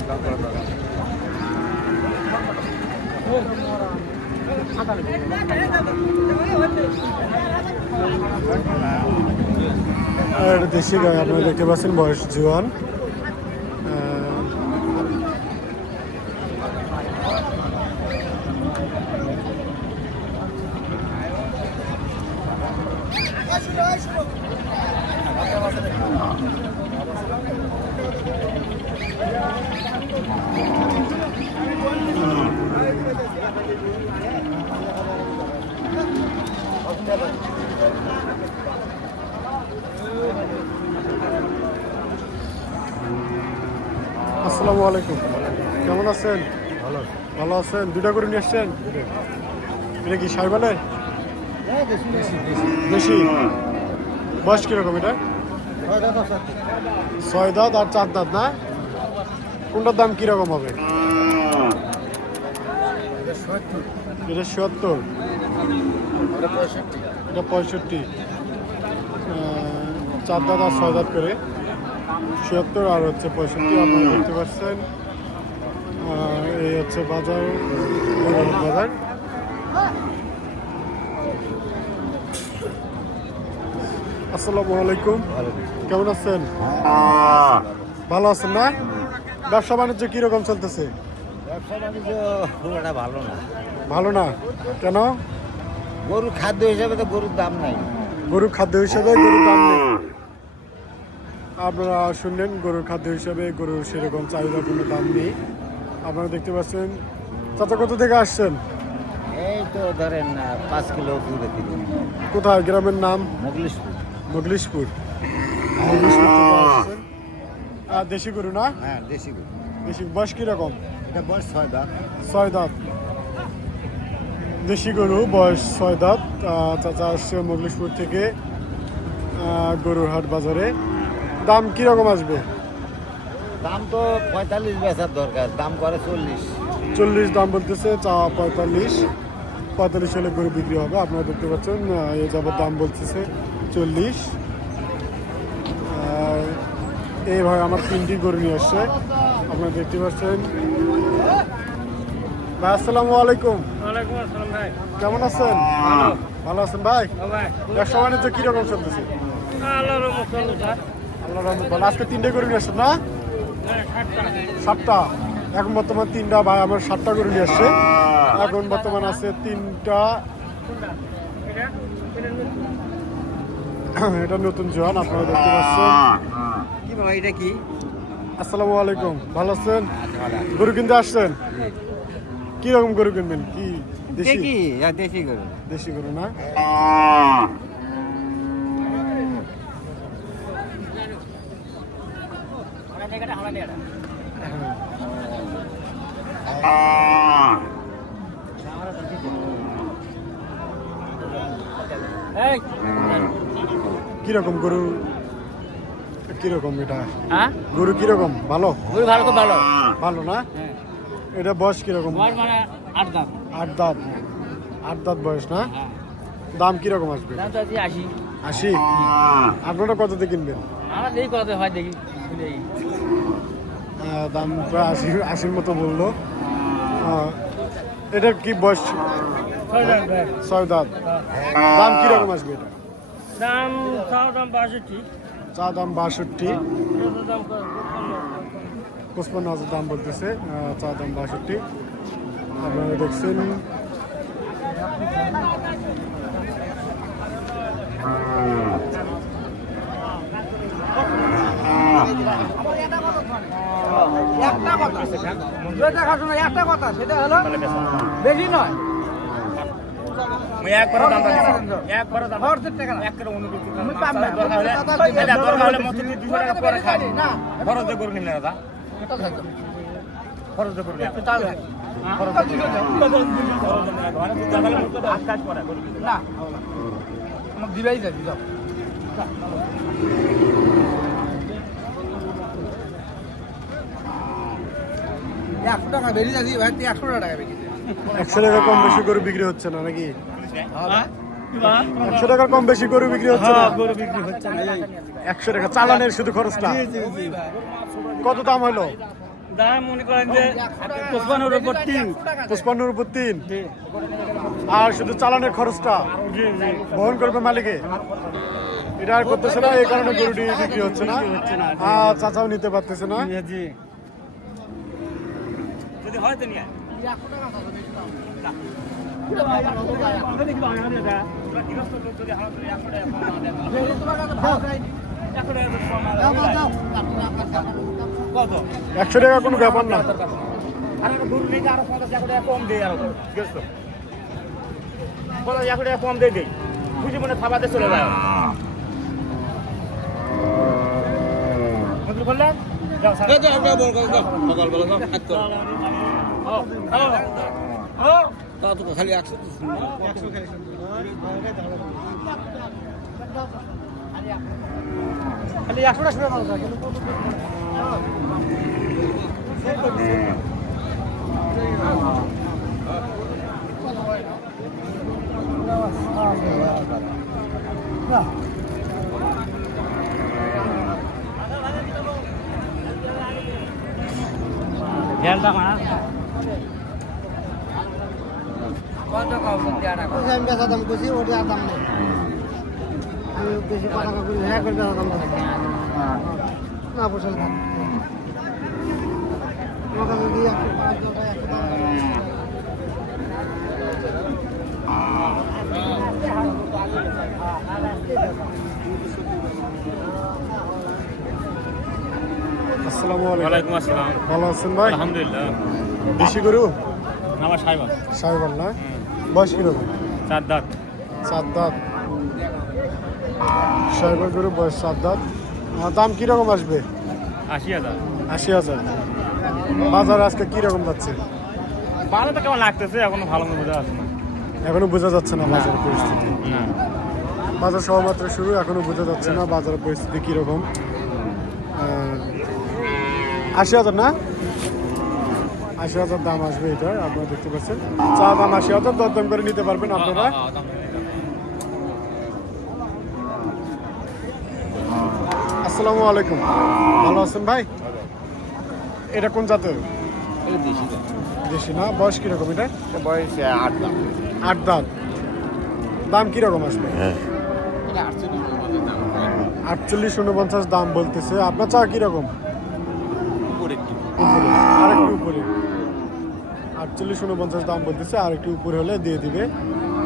আর দেশি গাই আপনারা দেখতে পাচ্ছেন, বয়স জোয়ান। আসসালামু আলাইকুম, কেমন আছেন? ভালো আছেন? দুটা করে নিয়ে আসছেন? এটা কি সাইবালের দেশি? বয়স কিরকম এটা? 6 দাঁত আর 4 দাঁত না? কোনটার দাম কিরকম হবে? এটা 70, এটা 65। 4 দাঁত আর 6 দাঁত করে 70 আর হচ্ছে 65। আপনারা দেখতে পাচ্ছেন এই হচ্ছে বাজার, বাজার। আসসালামু আলাইকুম, কেমন আছেন? ভালো আছেন না? ব্যবসা বাণিজ্য কিরকম চলতেছে? ব্যবসা বাণিজ্য খুব একটা ভালো না। ভালো না কেন? গরুর খাদ্য হিসাবে তো গরুর দাম নাই। গরুর খাদ্য হিসাবে গরুর দাম নেই। আপনারা শুনলেন, গরুর খাদ্য হিসাবে গরুর সেরকম চাহিদা কোনো দাম নেই। আপনারা দেখতে পাচ্ছেন। চাচা কোথা থেকে আসছেন? এই তো ধরেন 5 কিলো দূরে থেকে। কোথায় গ্রামের নাম? মোগলিশপুর। মোগলিশপুর। মোগলিশপুর থেকে আসছেন। আর দেশি গরু না? হ্যাঁ, দেশি গরু। দেশি বয়স কিরকম? এটা বয়স 6 দাঁত। 6 দাঁত দেশি গরু, বয়স 6 দাঁত। চাচা আসছে মোগলিশপুর থেকে গরুর হাট বাজারে। দাম কিরকম আসবে? দাম তো 45 বেচার দরকার, দাম করে 40। 40 দাম বলতেছে, চা 45। 45 হলে গরু বিক্রি হবে। আপনারা দেখতে পাচ্ছেন এই যাবত দাম বলতেছে 40। এইভাবে আমার 3টি গরু নিয়ে আসছে, আপনারা দেখতে পাচ্ছেন। ভাই আসসালামু আলাইকুম। ওয়ালাইকুম আসসালাম ভাই, কেমন আছেন? ভালো আছেন ভাই? ভাই ব্যবসা বাণিজ্য কিরকম চলতেছে? আল্লাহর রহমত চলে স্যার। আল্লাহর রহমত ভালো। আজকে 3টে গরু নিয়ে আসছেন না? হ্যাঁ, 60 টাকা। 7টা। এখন বর্তমান 3টা। ভাই আমার 7টা গরু নিয়ে আসছে। এখন বর্তমান আছে 3টা। এটা এটা নতুন। এটা নতুন জোয়ান, আপনারা দেখতে পাচ্ছেন। কি বাবা, এটা কি? আসসালামু আলাইকুম, ভালো আছেন? গরু কিনতে আসছেন? কি রকম গরু কিনবেন? কি দেশি? কি দেশি গরু। দেশি গরু না? এই কিরকম গরু? কিরকম এটা? হ্যাঁ, গরু কিরকম? ভালো? গরু ভালো তো ভালো। ভালো না? হ্যাঁ, এটা বয়স কিরকম? বয়স মানে 8 দাম। 8 দাঁত। 8 দাঁত বয়স না? হ্যাঁ, দাম কিরকম আসবে? দাম তো আছে 80। 80। আপনারা কততে কিনবেন? আমরা দেখি কত হয়, দেখি দেখি। দাম প্রায় 80-80 মতো বললো। এটা কি বয়স? 6 দাম ভাই। 6 দাঁত। দাম কিরকম আসবে এটা? দাম চাও দাম 62। চা দাম 62। এটা দাম 55,000 দাম বলতেছে। চা দাম 62। আপনারা দেখছেন। একটা কথা, সেটা হলো বেশি নয়। একবারে দাম দিছি, একবারে দাম। খরচের টাকা না। একবারে অনুভূতি আমি পাম না। দরকার হলে এটা দরকার হলে মত 200 টাকা পরে খাই না। খরচ দিয়ে করুন না দাদা, খরচ দিয়ে করুন না। তাহলে খরচ দিয়ে ঘরে দুধ লাগালে মত কাজ করে না, আমাকে দিবাই যাবি যাও। একশো টাকা বেরিয়ে যাবি ভাই, তুই 100 টাকা বেরিয়ে 100 টাকা কম বেশি গরু বিক্রি হচ্ছে না নাকি? 100 টাকার কম বেশি গরু বিক্রি হচ্ছে না? গরু বিক্রি হচ্ছে না। 100 টাকা চালানের শুধু খরচটা। কত দাম হলো? দাম মনে করেন যে 55 উপর 3 55 উপর 3 আর শুধু চালানোর খরচটা বহন করবে মালিকে। এটা আর করতেছে না, এই কারণে গরুটি বিক্রি হচ্ছে না। আর চাচাও নিতে পারতেছে না। জি যদি হয় তো নিয়ে কত 100 টাকা কোনো ব্যাপার না। আর গরু নেই আরো 50 টাকা কম দেই আরো গেছো 50 টাকা কম দেই বুঝি মনে খাবাতে চলে যায় কত বললেন যাও স্যার সকালবেলা যাও খাদ্য তা তো খালি 100 খালি 100 টাকা শুনে ভালো থাকে আমি বেচা দাম করছি ওটা আর দাম নেই আমি বেশি টাকা করি হ্যাঁ করে বেচা দাম না পয়সা দাম আমার কাছে দিয়ে আসসালামু আলাইকুম। ওয়ালাইকুম আসসালাম ভালো আছেন ভাই? আলহামদুলিল্লাহ দেশি গরু আমার সাহেব সাহেবাল না? বয়স কিরকম? 4 দাঁত 7 দাঁত। সাহেবাল গরু বয়স 7 দাঁত। দাম কিরকম আসবে? 80,000 80,000। বাজার আজকে কিরকম যাচ্ছে? ভালো তো কেমন লাগতেছে এখনো ভালো মতো বোঝা যাচ্ছে না এখনো বোঝা যাচ্ছে না বাজারের পরিস্থিতি। না বাজার সবেমাত্র শুরু, এখনো বোঝা যাচ্ছে না বাজারের পরিস্থিতি কিরকম। 80,000 না? 80,000 দাম আসবে এটা, আপনারা দেখতে পাচ্ছেন। চা দাম 80,000, দরদাম করে নিতে পারবেন আপনারা। আসসালামু আলাইকুম। ভালো আছেন ভাই? এটা কোন জাতের? দেশি না? বয়স কিরকম এটা? বয়স 8 দাম 8 দাঁত। দাম কিরকম আসবে? 48-49 দাম বলতেছে। আপনার চা কিরকম? উপরে, আরেকটু উপরে। 48-49 দাম বলতেছে, আর একটু উপরে হলে দিয়ে দিবে।